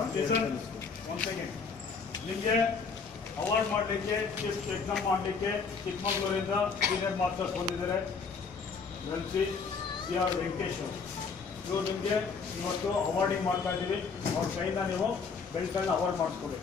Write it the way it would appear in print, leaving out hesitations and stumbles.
1 second. ನಿಮಗೆ award ಮಾಡಲಿಕ್ಕೆ exam ಮಾಡಲಿಕ್ಕೆ ಚಿಕ್ಕಮಗಳೂರಿಂದ ಸೀನಿಯರ್ ಮಾಸ್ಟರ್ಸ್ ಬಂದಿದ್ದಾರೆ. ಸಿ ಆರ್ ವೆಂಕಟೇಶ್ ಇವರು ನಿಮಗೆ ಇವತ್ತು ಅವಾರ್ಡಿಂಗ್ ಮಾಡ್ತಾ ಇದ್ದೀವಿ. ಅವ್ರ ಕೈಯಿಂದ ನೀವು ಬೆಲ್ಟನ್ನು ಅವಾರ್ಡ್ ಮಾಡಿಸ್ಕೊಡಿ.